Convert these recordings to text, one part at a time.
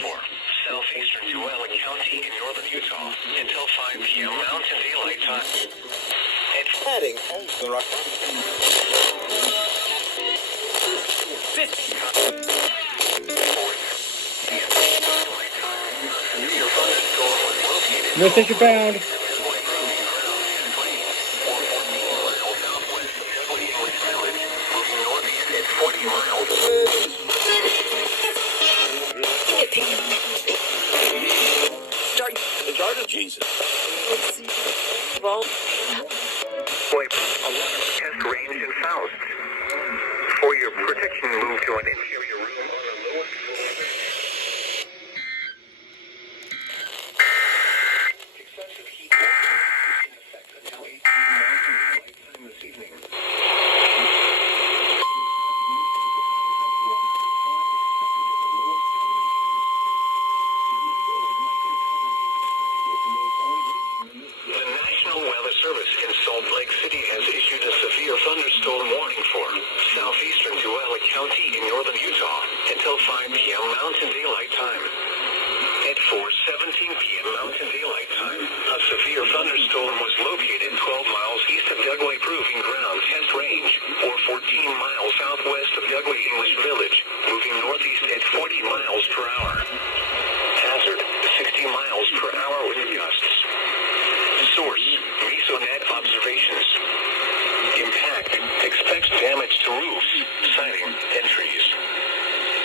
this. Southeastern KUAO County in northern Utah until 5 p.m. Mountain Daylight Time. And heading home to the rock. Message abound. The Jar of Jesus. Well, test range and Faust. For your protection, move to an interior room on the lowest floor. Excessive heat warning is in effect until 8 p.m. Mountain Daylight Time this evening. Service in Salt Lake City has issued a severe thunderstorm warning for southeastern KUAO County in northern Utah until 5 p.m. Mountain Daylight Time. At 4:17 p.m. Mountain Daylight Time, a severe thunderstorm was located 12 miles east of Dugway Proving Ground Test Range, or 14 miles southwest of Dugway English Village, moving northeast at 40 miles per hour. Hazard, 60 miles per hour wind gusts. Source, Mesonet observations. Impact, expects damage to roofs, siding, and trees.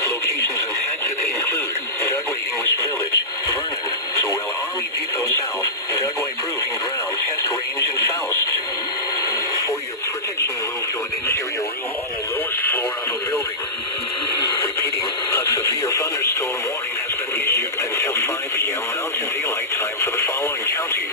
Locations impacted include Dugway English Village, Vernon, KUAO Army Depot South, Dugway Proving Ground Test Range, and Faust. For your protection, move to an interior room on the lowest floor of a building. Repeating, a severe thunderstorm warning has been issued until 5 p.m. Mountain Daylight Time for the following county: